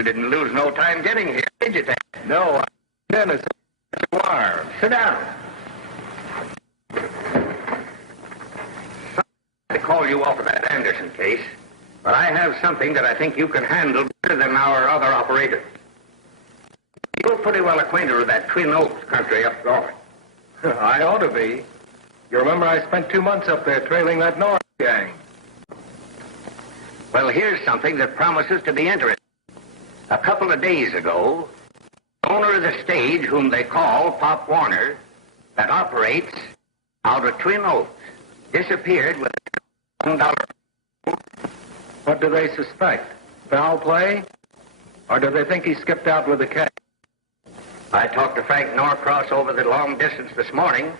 You didn't lose no time getting here, did you, Ted? No, Dennis. Sit down. Sorry to call you off of that Anderson case, but I have something that I think you can handle better than our other operators. You're pretty well acquainted with that Twin Oaks country up north. I ought to be. You remember I spent 2 months up there trailing that North gang. Well, here's something that promises to be interesting. A couple of days ago, the owner of the stage, whom they call Pop Warner, that operates out of Twin Oaks, disappeared with $1. What do they suspect? Foul play? Or do they think he skipped out with the cash? I talked to Frank Norcross over the long distance this morning,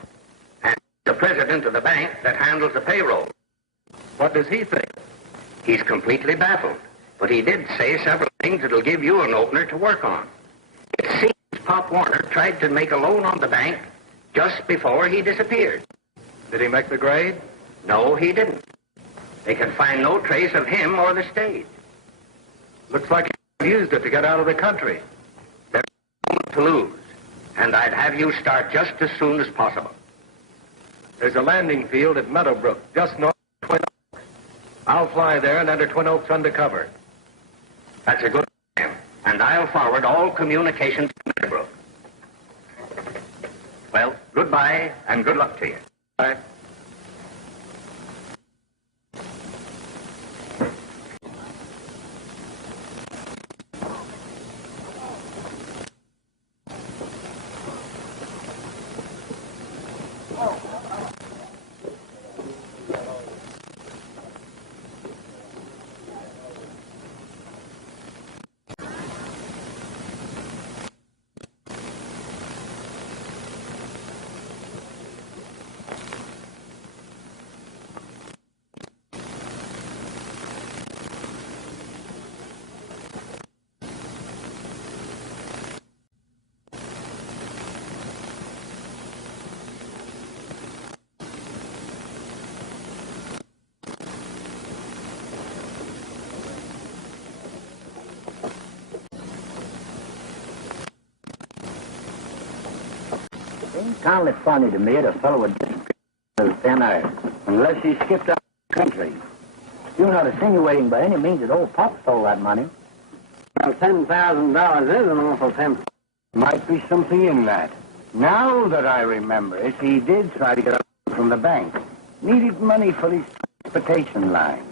and the president of the bank that handles the payroll. What does he think? He's completely baffled, but he did say several things that'll give you an opener to work on. It seems Pop Warner tried to make a loan on the bank just before he disappeared. Did he make the grade? No, he didn't. They can find no trace of him or the stage. Looks like he used it to get out of the country. There's no moment to lose, and I'd have you start just as soon as possible. There's a landing field at Meadowbrook, just north of Twin Oaks. I'll fly there and enter Twin Oaks undercover. That's a good plan, and I'll forward all communications to Meadowbrook. Well, goodbye, and good luck to you. Bye. It's kind of funny to me that a fellow would disappear thin air unless he skipped out of the country. You're not insinuating by any means that old Pop stole that money. Well, $10,000 is an awful tempt. Might be something in that. Now that I remember it, he did try to get up from the bank. Needed money for his transportation line.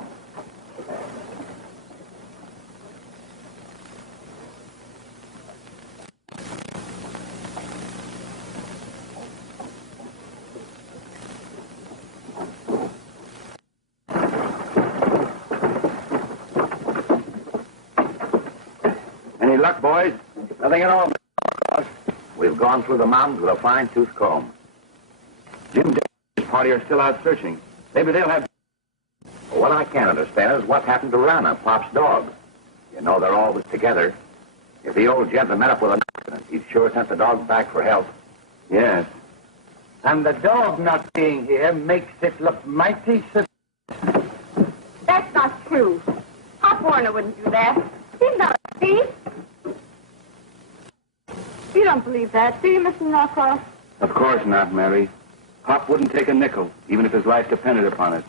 Any luck, boys? Nothing at all. We've gone through the mountains with a fine-tooth comb. Jim and his party are still out searching. Maybe they'll have... What I can't understand is what happened to Rannah, Pop's dog. You know, they're always together. If the old gentleman met up with an accident, he'd sure sent the dog back for help. Yes. And the dog not being here makes it look mighty That's not true. Pop Warner wouldn't do that. He's not a thief. You don't believe that, do you, Mr. Norcross? Of course not, Mary. Pop wouldn't take a nickel, even if his life depended upon it.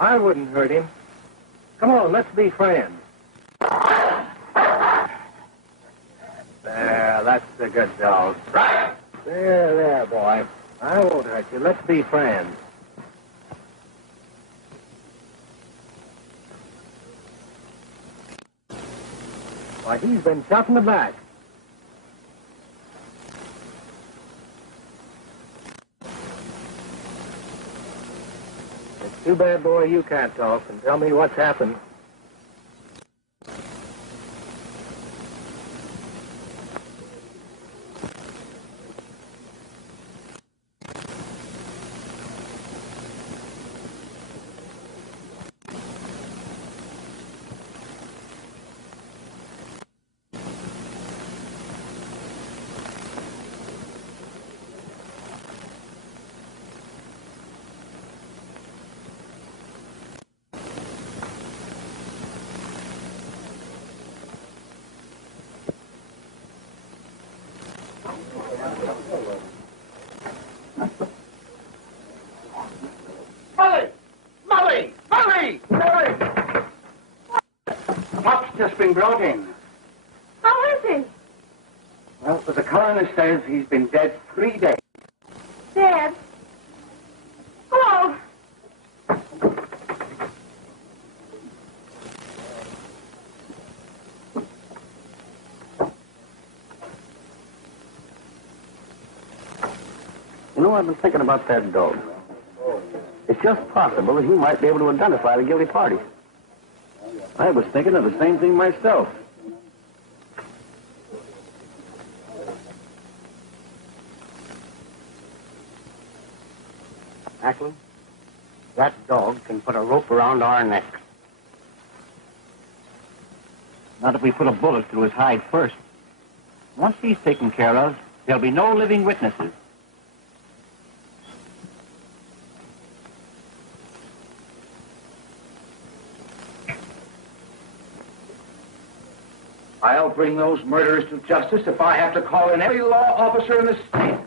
I wouldn't hurt him. Come on, let's be friends. There, that's a good dog. Right. There, boy. I won't hurt you. Let's be friends. Why, he's been shot in the back. It's too bad, boy, you can't talk and tell me what's happened. Just been brought in. How is he? Well, but the coroner says he's been dead 3 days. Dead? Hello. You know, I've been thinking about that dog. It's just possible that he might be able to identify the guilty party. I was thinking of the same thing myself. Ackland, that dog can put a rope around our necks. Not if we put a bullet through his hide first. Once he's taken care of, there'll be no living witnesses. I'll bring those murderers to justice if I have to call in every law officer in the state.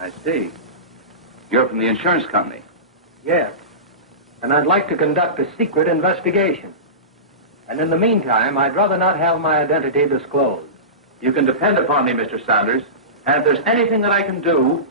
I see. You're from the insurance company. Yes. And I'd like to conduct a secret investigation. And in the meantime, I'd rather not have my identity disclosed. You can depend upon me, Mr. Saunders. And if there's anything that I can do...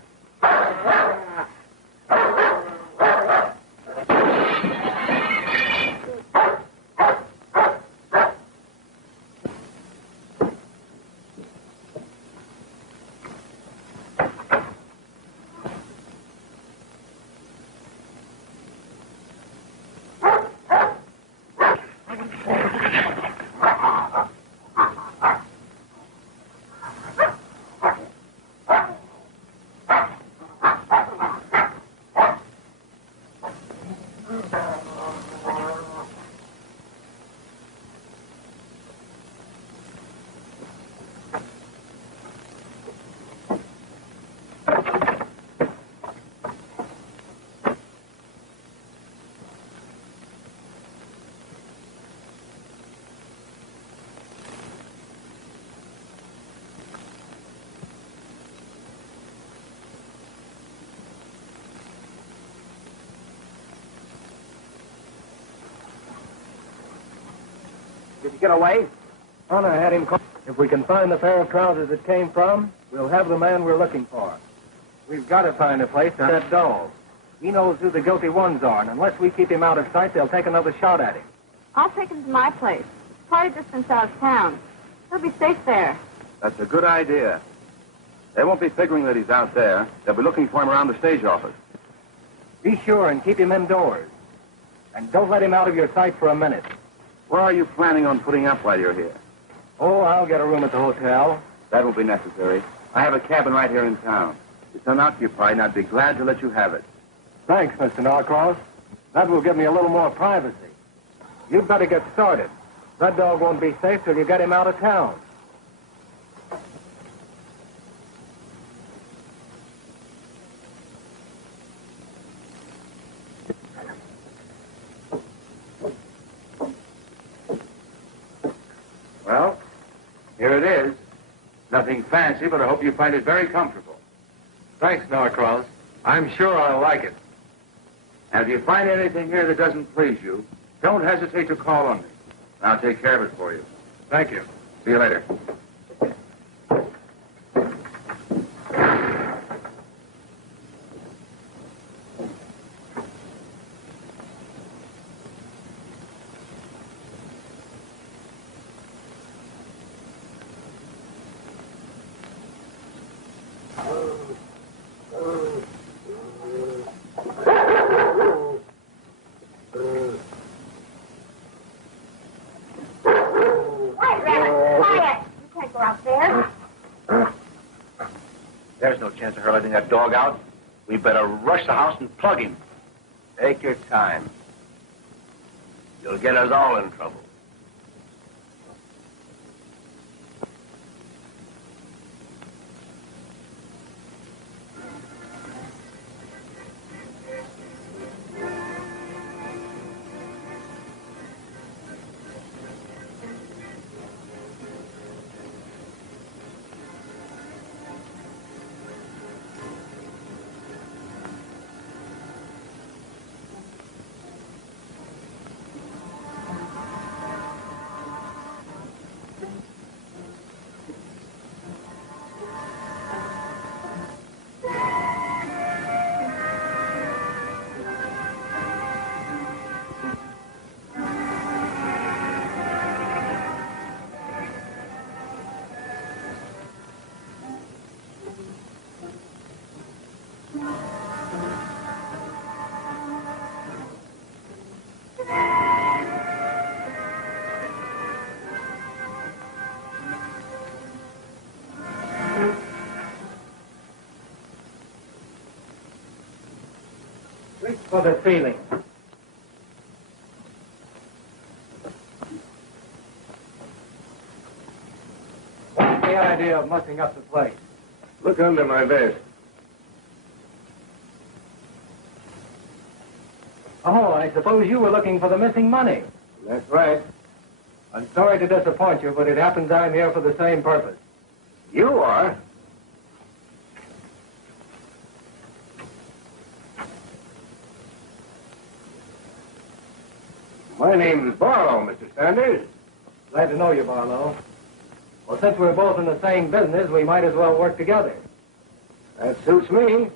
Did he get away? Rannah had him caught. If we can find the pair of trousers it came from, we'll have the man we're looking for. We've got to find a place for that dog. He knows who the guilty ones are, and unless we keep him out of sight, they'll take another shot at him. I'll take him to my place. It's quite a distance out of town. He'll be safe there. That's a good idea. They won't be figuring that he's out there. They'll be looking for him around the stage office. Be sure and keep him indoors. And don't let him out of your sight for a minute. Where are you planning on putting up while you're here? Oh, I'll get a room at the hotel. That won't be necessary. I have a cabin right here in town. It's unoccupied, and I'd be glad to let you have it. Thanks, Mr. Norcross. That will give me a little more privacy. You'd better get started. That dog won't be safe till you get him out of town. it is. Nothing fancy, but I hope you find it very comfortable. Thanks, Norcross. I'm sure I'll like it. And if you find anything here that doesn't please you, don't hesitate to call on me. I'll take care of it for you. Thank you. See you later. There's no chance of her letting that dog out. We better rush the house and plug him. Take your time. You'll get us all in trouble. Reach for the ceiling. What's the idea of mussing up the place? Look under my vest. Oh, I suppose you were looking for the missing money. That's right. I'm sorry to disappoint you, but it happens I'm here for the same purpose. You are? My name is Barlow, Mr. Sanders. Glad to know you, Barlow. Well, since we're both in the same business, we might as well work together. That suits me.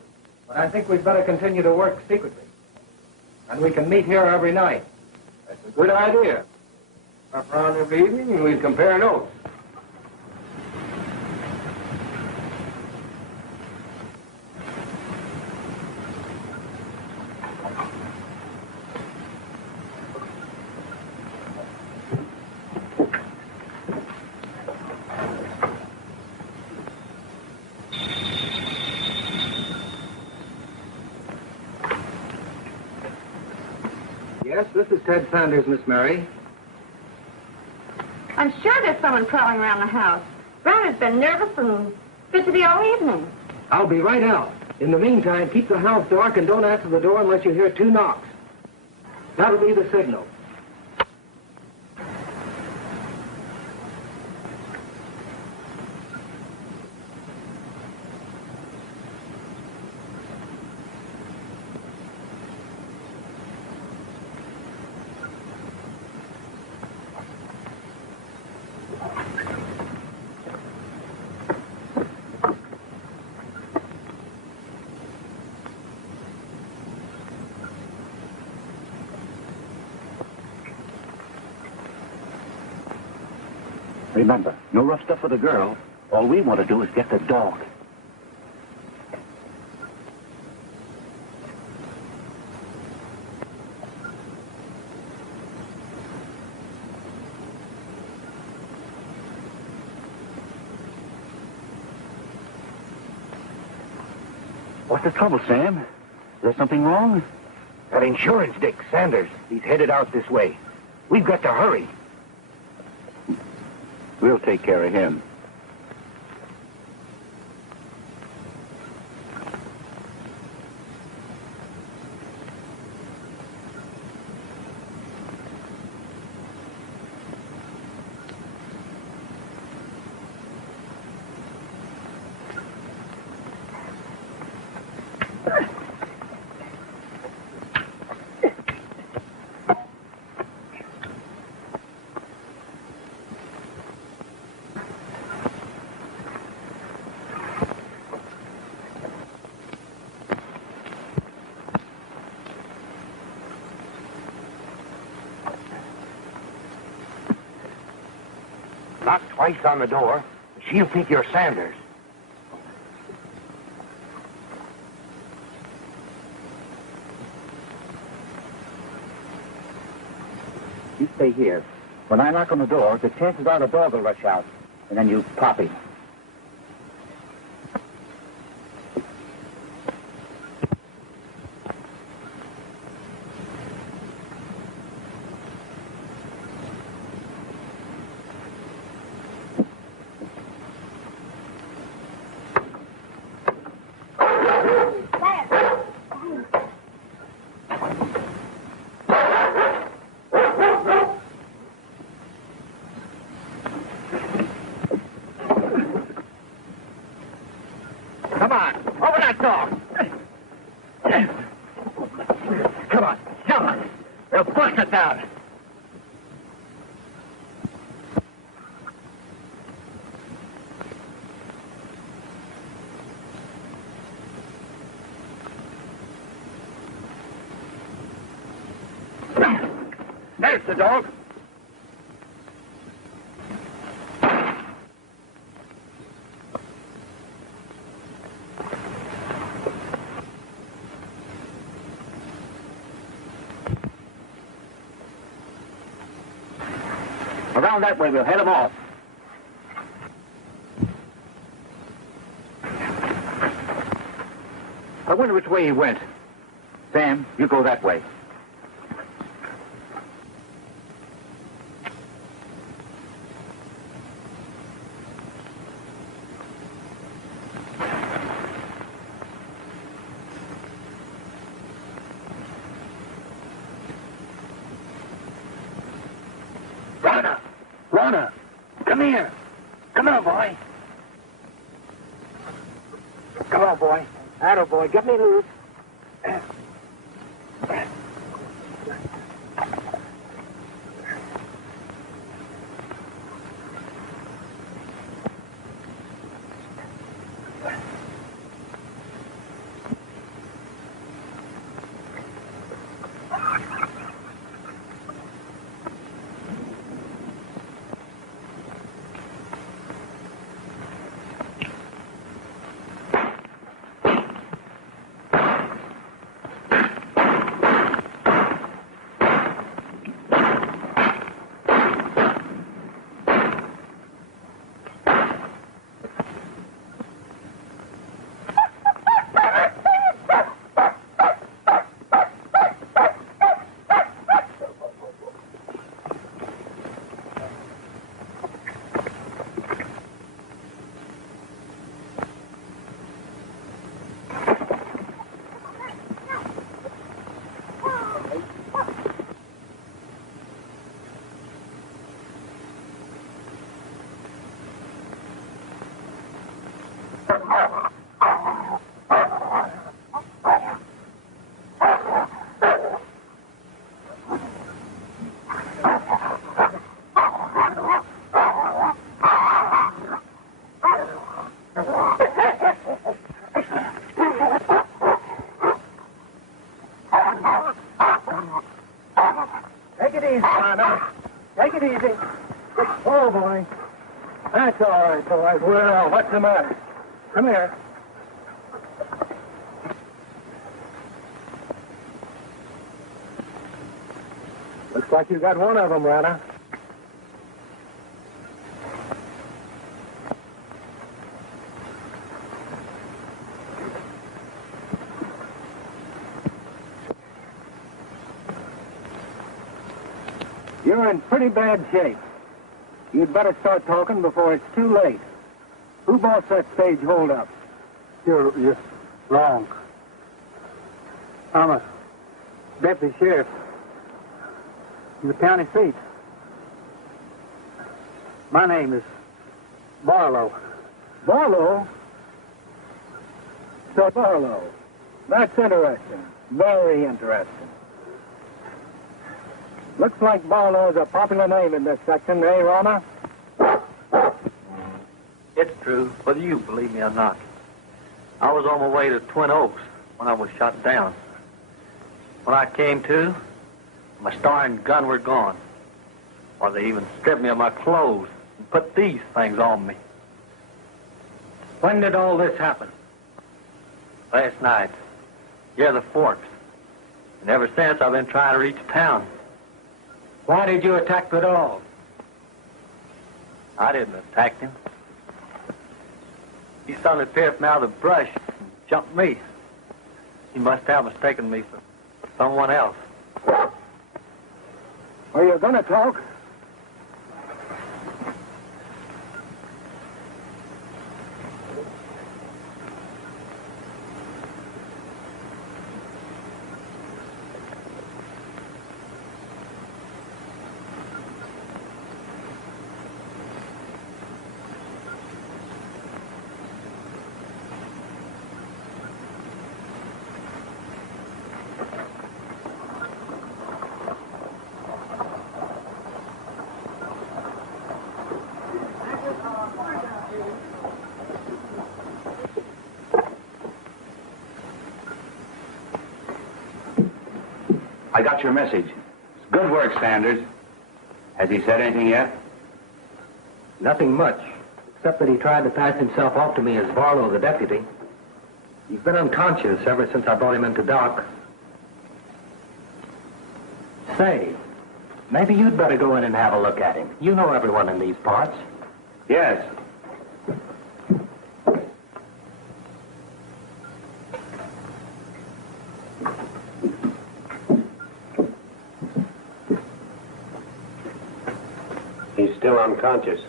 But I think we'd better continue to work secretly. And we can meet here every night. That's a good idea. Up around every evening and we'd compare notes. Yes, this is Ted Sanders, Miss Mary. I'm sure there's someone prowling around the house. Rannah's been nervous and fidgety all evening. I'll be right out. In the meantime, keep the house dark and don't answer the door unless you hear 2 knocks. That'll be the signal. Remember, no rough stuff for the girl. All we want to do is get the dog. What's the trouble, Sam? Is there something wrong? That insurance dick, Sanders. He's headed out this way. We've got to hurry. We'll take care of him. Knock twice on the door. She'll think you're Sanders. You stay here. When I knock on the door, the chances are the dog will rush out, and then you pop him. Come on, open that door. Come on, jump. We'll bust it down. There's the dog. Around that way, we'll head him off. I wonder which way he went. Sam, you go that way. Rannah, come here. Come on, boy. Come on, boy. Atta boy, get me loose. Take it easy. Oh, boy. That's all right, boys. Well, what's the matter? Come here. Looks like you got one of them, Rannah. You're in pretty bad shape. You'd better start talking before it's too late. Who bossed that stage hold-up? You're wrong. I'm a deputy sheriff in the county seat. My name is Barlow. Barlow? So Barlow. That's interesting. Very interesting. Looks like Barlow is a popular name in this section, eh, Rannah? It's true, whether you believe me or not. I was on my way to Twin Oaks when I was shot down. When I came to, my star and gun were gone. Or they even stripped me of my clothes and put these things on me. When did all this happen? Last night, near the Forks. And ever since, I've been trying to reach town. Why did you attack the dog? I didn't attack him. He suddenly appeared from out of the brush and jumped me. He must have mistaken me for someone else. Are you going to talk? I got your message. Good work, Sanders. Has he said anything yet? Nothing much, except that he tried to pass himself off to me as Barlow, the deputy. He's been unconscious ever since I brought him into dock. Say, maybe you'd better go in and have a look at him. You know everyone in these parts. Yes. He's still unconscious.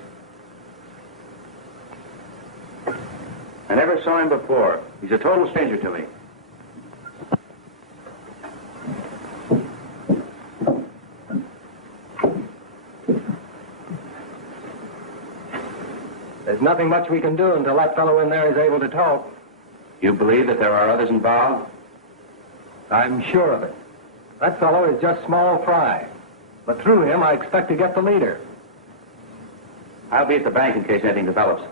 I never saw him before. He's a total stranger to me. There's nothing much we can do until that fellow in there is able to talk. You believe that there are others involved? I'm sure of it. That fellow is just small fry. But through him, I expect to get the leader. I'll be at the bank in case anything develops.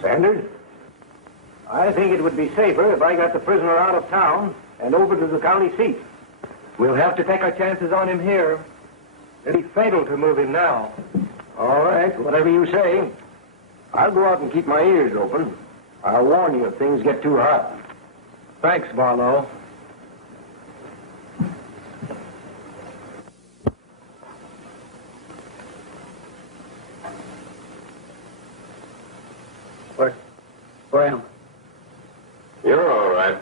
Sanders? I think it would be safer if I got the prisoner out of town and over to the county seat. We'll have to take our chances on him here. It'd be fatal to move him now. All right, whatever you say. I'll go out and keep my ears open. I'll warn you if things get too hot. Thanks, Barlow. Where am I? You're all right.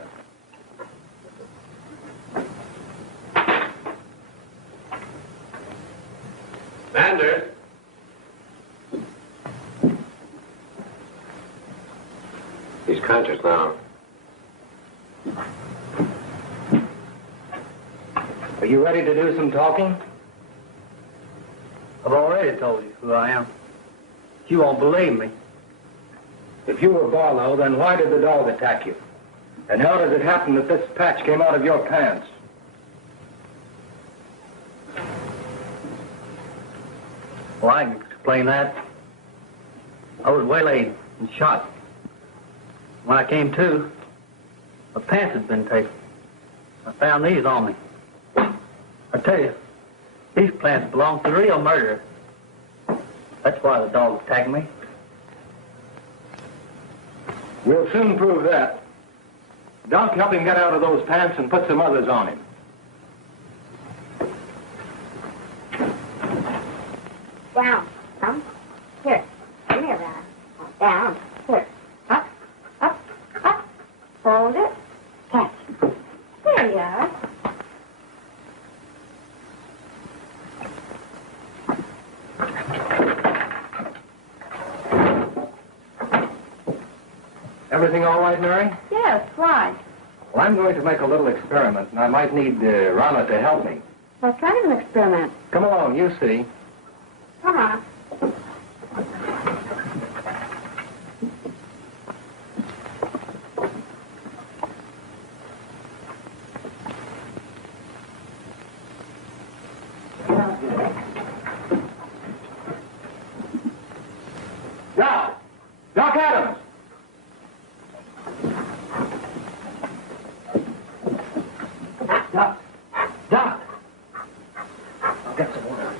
Sanders? He's conscious now. Are you ready to do some talking? I've already told you who I am. You won't believe me. If you were Barlow, then why did the dog attack you? And how does it happen that this patch came out of your pants? Well, I can explain that. I was waylaid and shot. When I came to, my pants had been taken. I found these on me. I tell you, these plants belong to the real murderer. That's why the dog attacked me. We'll soon prove that. Doc, help him get out of those pants and put some others on him. Down. Come. Here. Come here, Rannah. Down. Here. Up. Up. Up. Hold it. Catch. There you are. Everything all right, Mary? Yes, why? Well, I'm going to make a little experiment, and I might need Rannah to help me. What kind of an experiment? Come along, you see. Come on. Doc Adams! Doc! I'll get some water.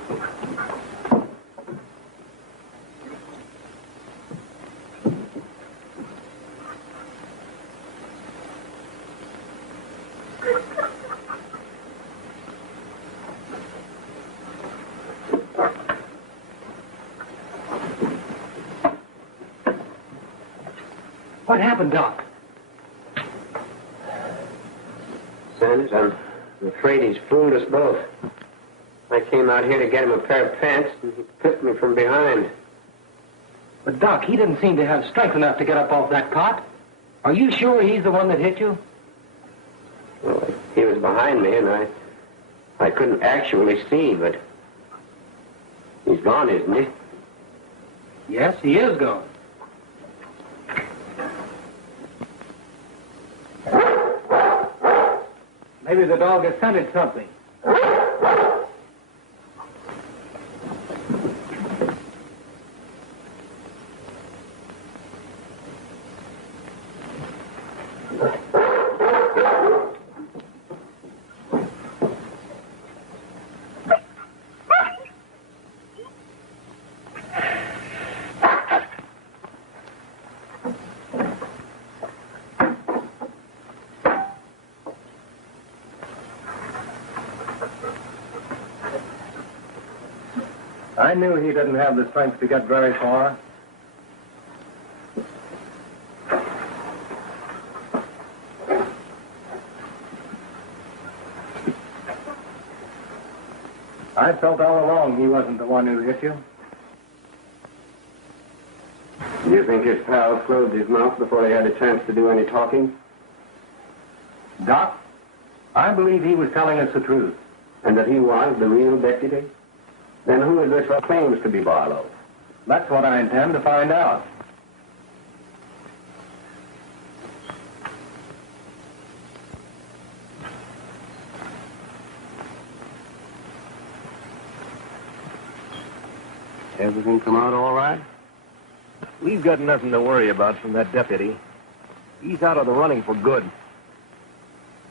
What happened, Doc? Sanders, I'm afraid he's fooled us both. I came out here to get him a pair of pants, and he tripped me from behind. But, Doc, he didn't seem to have strength enough to get up off that cot. Are you sure he's the one that hit you? Well, he was behind me, and I couldn't actually see, but he's gone, isn't he? Yes, he is gone. Maybe the dog has scented something. I knew he didn't have the strength to get very far. I felt all along he wasn't the one who hit you. Do you think his pal closed his mouth before he had a chance to do any talking? Doc, I believe he was telling us the truth. And that he was the real deputy? Then who is this who claims to be Barlow? That's what I intend to find out. Everything come out all right? We've got nothing to worry about from that deputy. He's out of the running for good.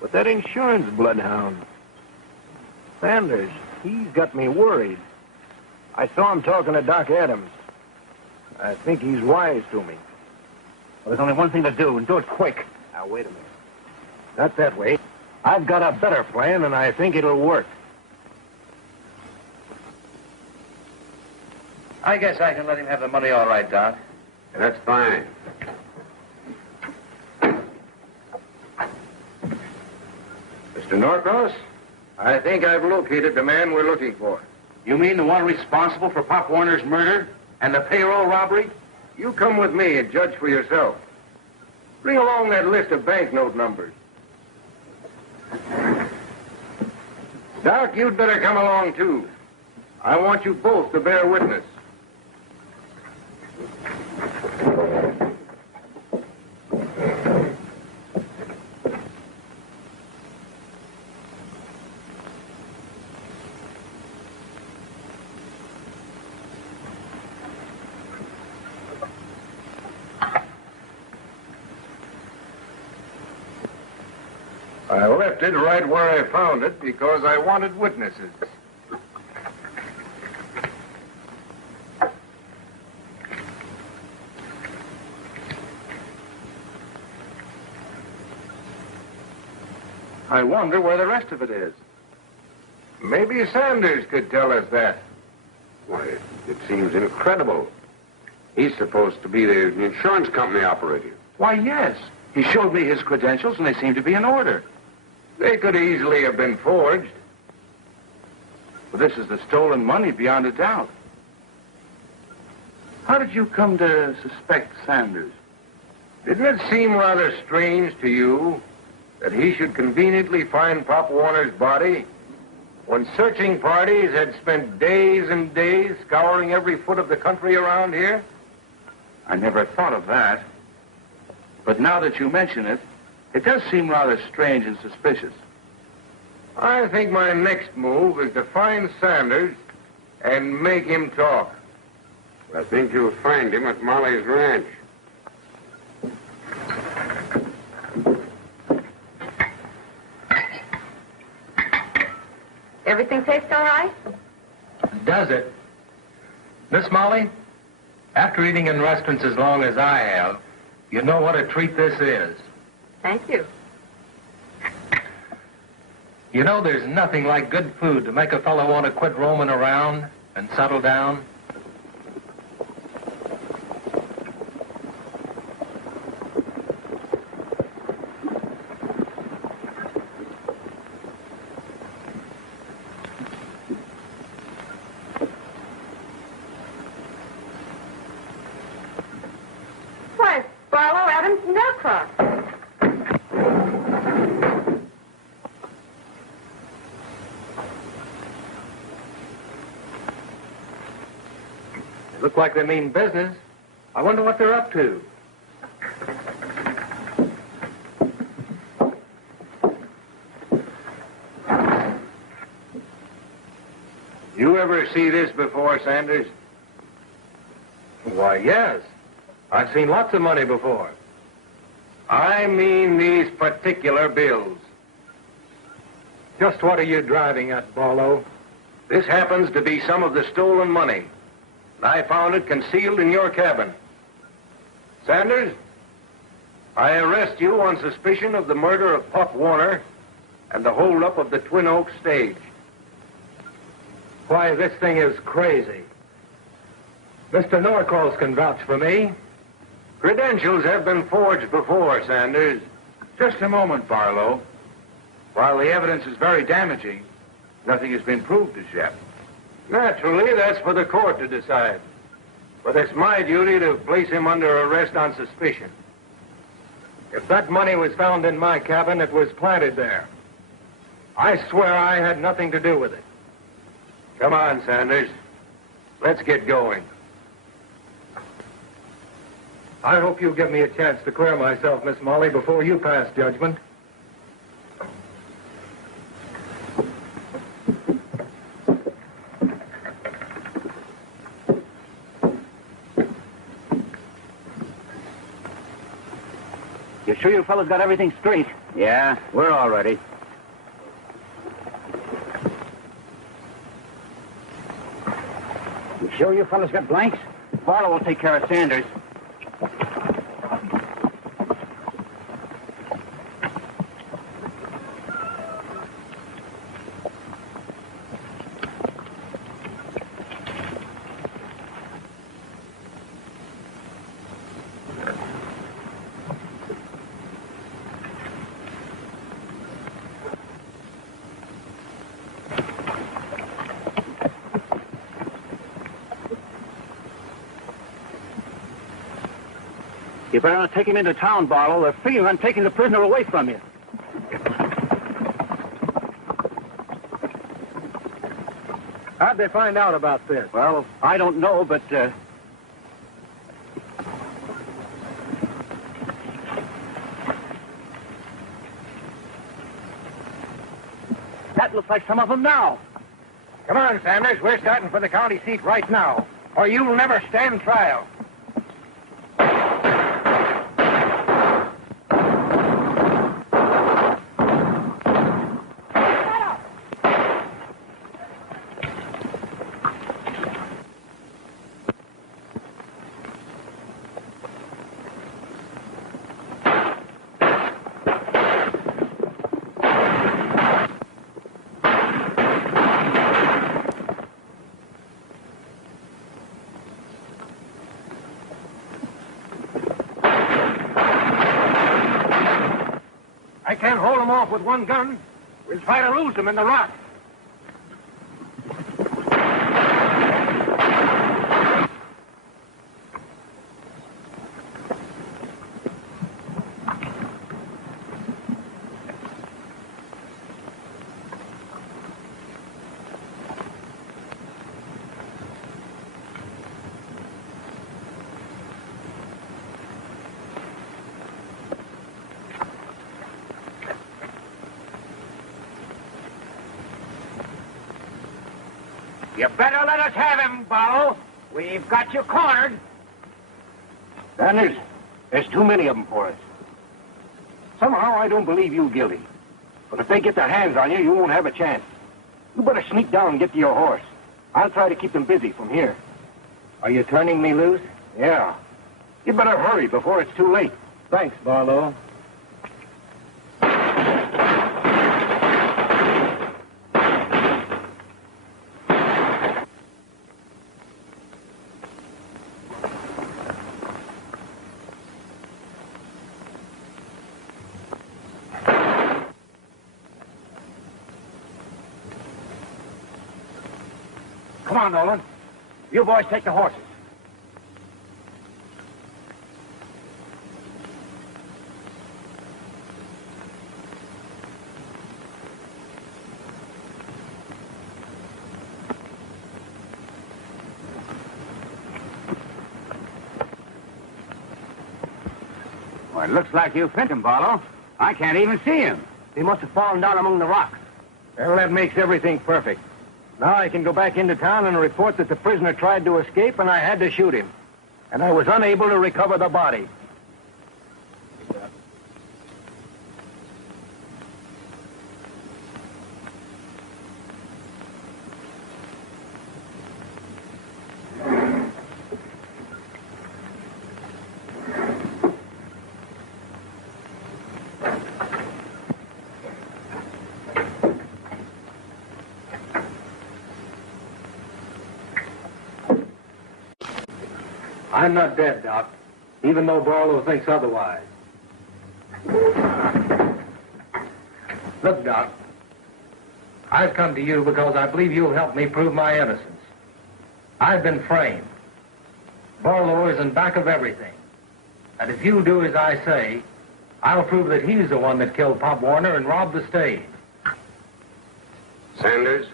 But that insurance bloodhound, Sanders, he's got me worried. I saw him talking to Doc Adams. I think he's wise to me. Well, there's only one thing to do, and do it quick. Now, wait a minute. Not that way. I've got a better plan, and I think it'll work. I guess I can let him have the money all right, Doc. That's fine. Mr. Norcross, I think I've located the man we're looking for. You mean the one responsible for Pop Warner's murder and the payroll robbery? You come with me and judge for yourself. Bring along that list of banknote numbers. Doc, you'd better come along, too. I want you both to bear witness. I left it right where I found it because I wanted witnesses. I wonder where the rest of it is. Maybe Sanders could tell us that. Why, it seems incredible. He's supposed to be the insurance company operator. Why, yes. He showed me his credentials, and they seem to be in order. They could easily have been forged. Well, this is the stolen money beyond a doubt. How did you come to suspect Sanders? Didn't it seem rather strange to you that he should conveniently find Pop Warner's body When searching parties had spent days and days scouring every foot of the country around here? I never thought of that. But now that you mention it, it does seem rather strange and suspicious. I think my next move is to find Sanders and make him talk. I think you'll find him at Molly's ranch. Everything tastes all right? Does it? Miss Molly, after eating in restaurants as long as I have, you know what a treat this is. Thank you. You know there's nothing like good food to make a fellow want to quit roaming around and settle down. Why, it's Barlow, Adams, and Delcroft. They look like they mean business. I wonder what they're up to. You ever see this before, Sanders? Why, yes. I've seen lots of money before. I mean these particular bills. Just what are you driving at, Barlow? This happens to be some of the stolen money. I found it concealed in your cabin. Sanders, I arrest you on suspicion of the murder of Pop Warner and the holdup of the Twin Oaks stage. Why, this thing is crazy. Mr. Norcross can vouch for me. Credentials have been forged before, Sanders. Just a moment, Barlow. While the evidence is very damaging, nothing has been proved as yet. Naturally, that's for the court to decide. But it's my duty to place him under arrest on suspicion. If that money was found in my cabin, it was planted there. I swear I had nothing to do with it. Come on, Sanders. Let's get going. I hope you'll give me a chance to clear myself, Miss Molly, before you pass judgment. You sure you fellas got everything straight? Yeah, we're all ready. You sure you fellas got blanks? Barlow will take care of Sanders. You better not take him into town, Barlow. They're figuring on taking the prisoner away from you. How'd they find out about this? Well, I don't know, but, that looks like some of them now. Come on, Sanders. We're starting for the county seat right now, or you'll never stand trial. I can't hold them off with one gun. We'll try to lose them in the rock. You better let us have him, Barlow. We've got you cornered. Sanders, there's too many of them for us. Somehow I don't believe you guilty. But if they get their hands on you, you won't have a chance. You better sneak down and get to your horse. I'll try to keep them busy from here. Are you turning me loose? Yeah. You better hurry before it's too late. Thanks, Barlow. Come on, Nolan. You boys take the horses. Well, it looks like you pinned him, Barlow. I can't even see him. He must have fallen down among the rocks. Well, that makes everything perfect. Now I can go back into town and report that the prisoner tried to escape and I had to shoot him. And I was unable to recover the body. I'm not dead, Doc, even though Barlow thinks otherwise. Look, Doc, I've come to you because I believe you'll help me prove my innocence. I've been framed. Barlow is in back of everything. And if you do as I say, I'll prove that he's the one that killed Pop Warner and robbed the stage. Sanders,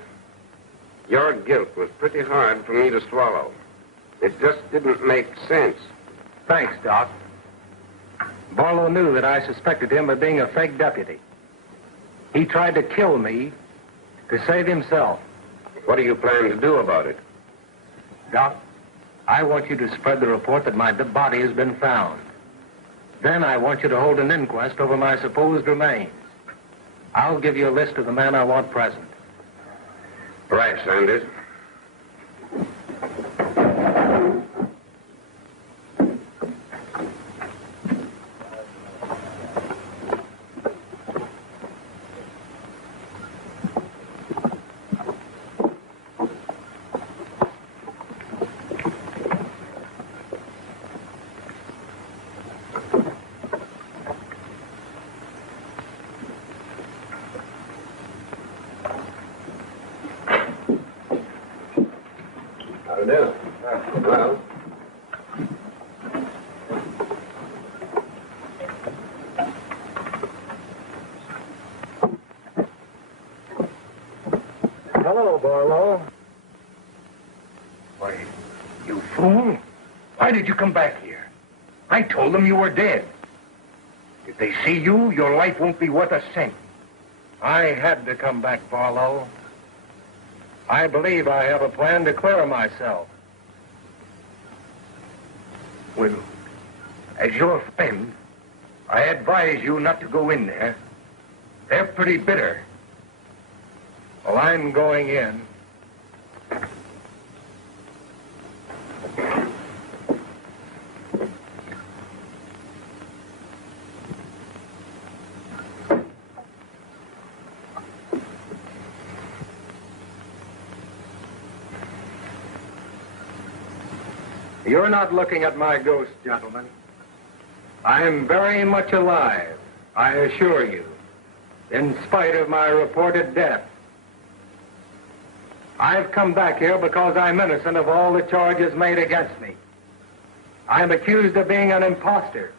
your guilt was pretty hard for me to swallow. It just didn't make sense. Thanks, Doc. Barlow knew that I suspected him of being a fake deputy. He tried to kill me to save himself. What do you plan to do about it? Doc, I want you to spread the report that my body has been found. Then I want you to hold an inquest over my supposed remains. I'll give you a list of the men I want present. Right, Sanders. Well, Hello, Barlow. Why, you fool. Why did you come back here? I told them you were dead. If they see you, your life won't be worth a cent. I had to come back, Barlow. I believe I have a plan to clear myself. Well, as your friend, I advise you not to go in there. They're pretty bitter. Well, I'm going in. You're not looking at my ghost, gentlemen. I am very much alive, I assure you, in spite of my reported death. I've come back here because I'm innocent of all the charges made against me. I'm accused of being an imposter,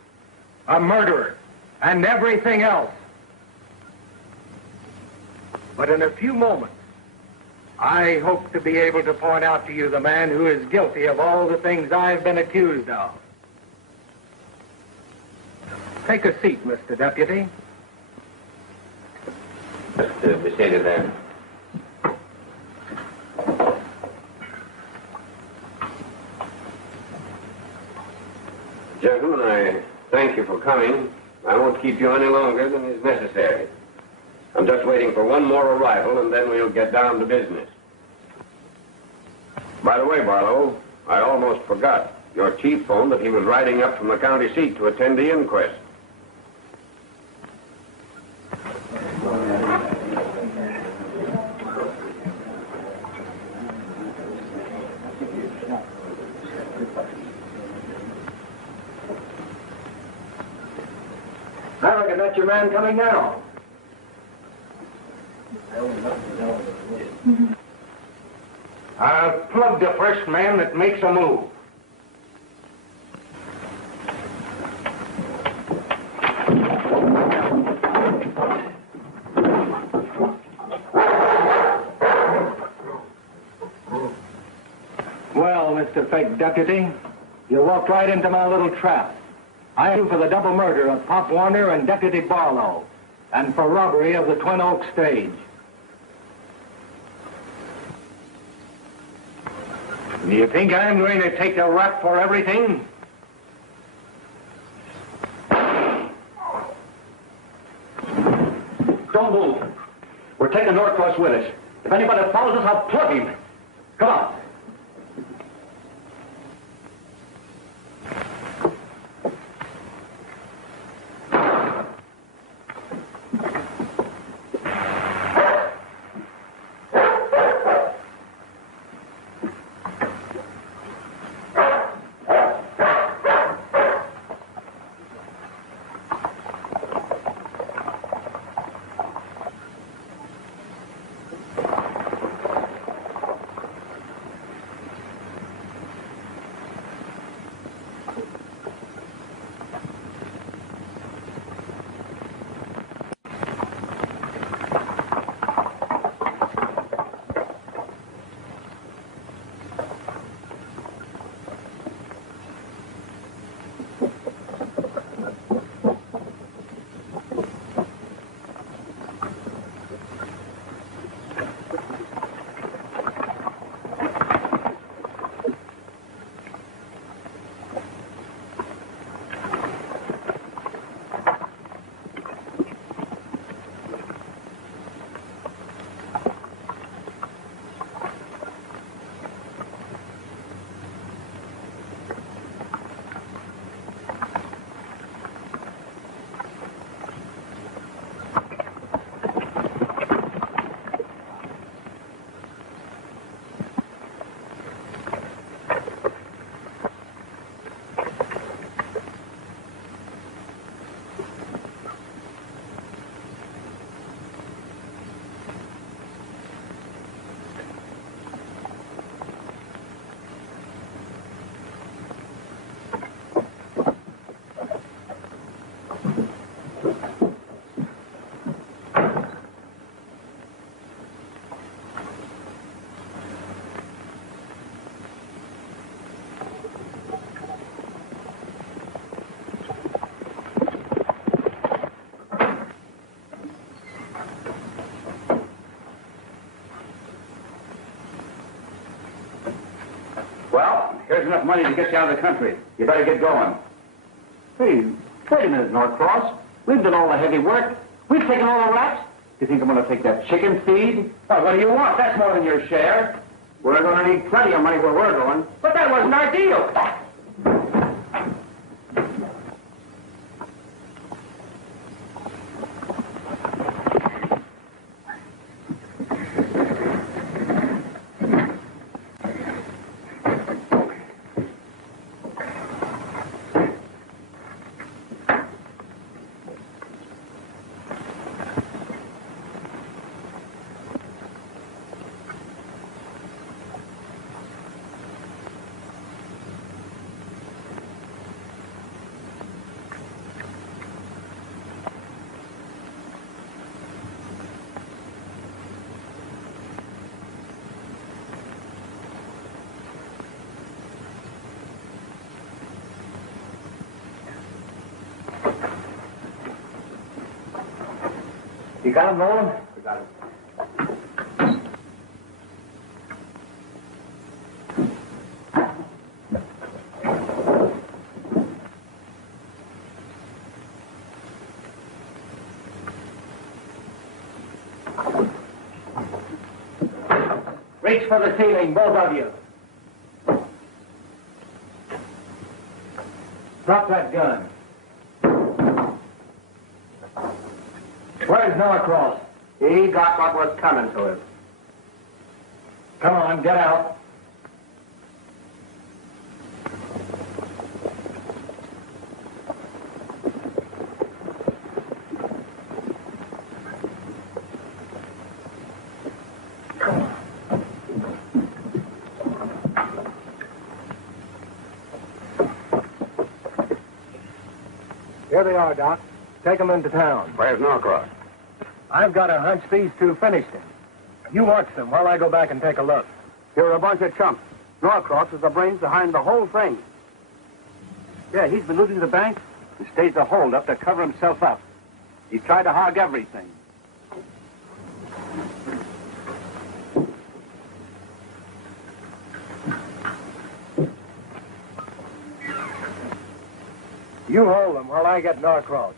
a murderer, and everything else. But in a few moments, I hope to be able to point out to you the man who is guilty of all the things I've been accused of. Take a seat, Mr. Deputy. Just be seated there. Gentlemen, I thank you for coming. I won't keep you any longer than is necessary. I'm just waiting for one more arrival, and then we'll get down to business. By the way, Barlow, I almost forgot. Your chief phoned that he was riding up from the county seat to attend the inquest. I reckon that's your man coming now. I'll plug the first man that makes a move. Well, Mr. Fake Deputy, you walked right into my little trap. I am for the double murder of Pop Warner and Deputy Barlow, and for robbery of the Twin Oaks stage. Do you think I'm going to take a rap for everything? Don't move. We're taking Norcross with us. If anybody follows us, I'll plug him. Come on. Well, here's enough money to get you out of the country. You better get going. Hey, wait a minute, Norcross. We've done all the heavy work. We've taken all the raps. You think I'm going to take that chicken feed? Well, what do you want? That's more than your share. We're going to need plenty of money where we're going. But that wasn't our deal. You got him, Nolan? We got it. Reach for the ceiling, both of you. Drop that gun. Where's Norcross? He got what was coming to him. Come on, get out. Here they are, Doc. Take them into town. Where's Norcross? I've got a hunch these two finished him. You watch them while I go back and take a look. You're a bunch of chumps. Norcross is the brains behind the whole thing. Yeah, he's been looting the bank and staged a hold-up to cover himself up. He tried to hog everything. You hold them while I get Norcross.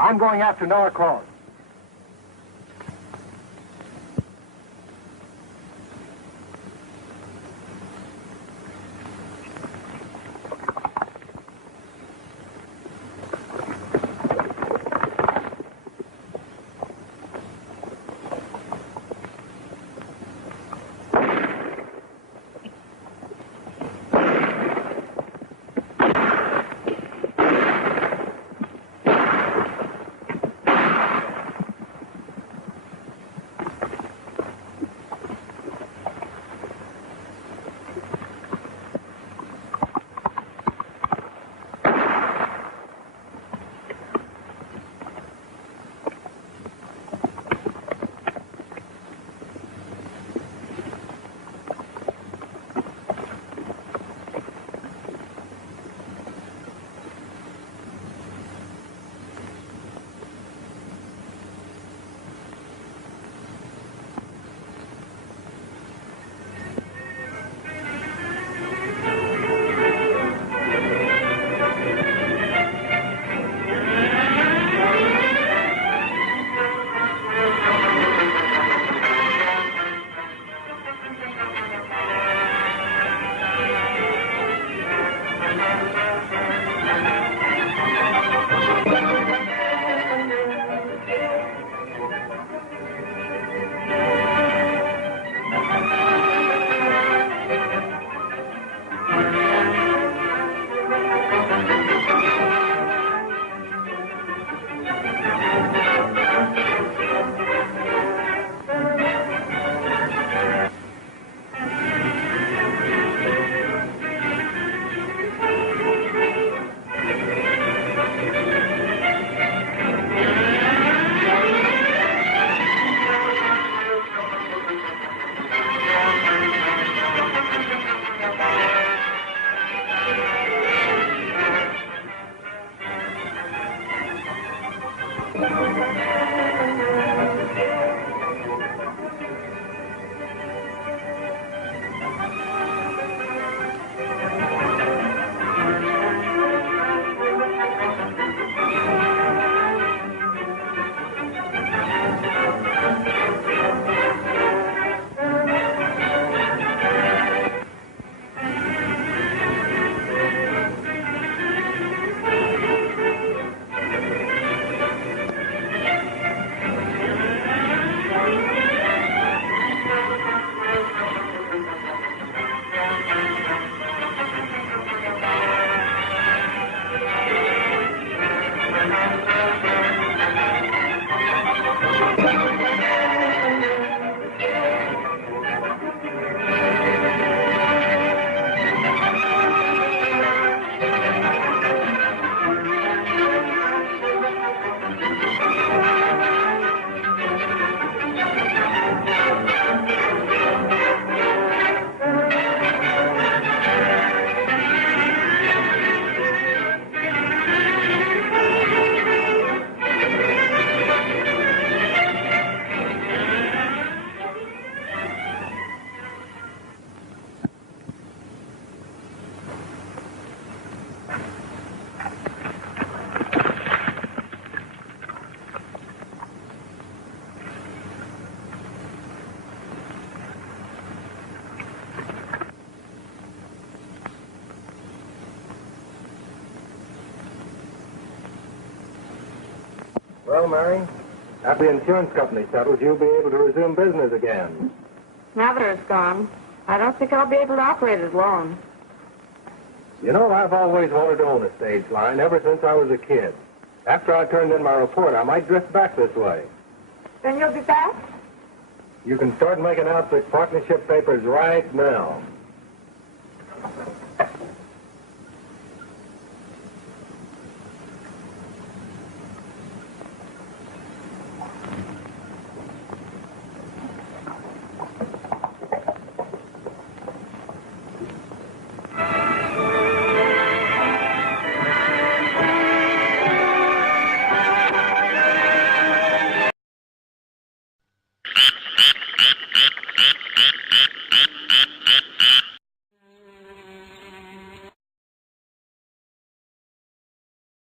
I'm going after Norcross. Well, Mary, after the insurance company settles, you'll be able to resume business again. Now that it's gone, I don't think I'll be able to operate it long. You know, I've always wanted to own a stage line ever since I was a kid. After I turned in my report, I might drift back this way. Then you'll be back? You can start making out the partnership papers right now.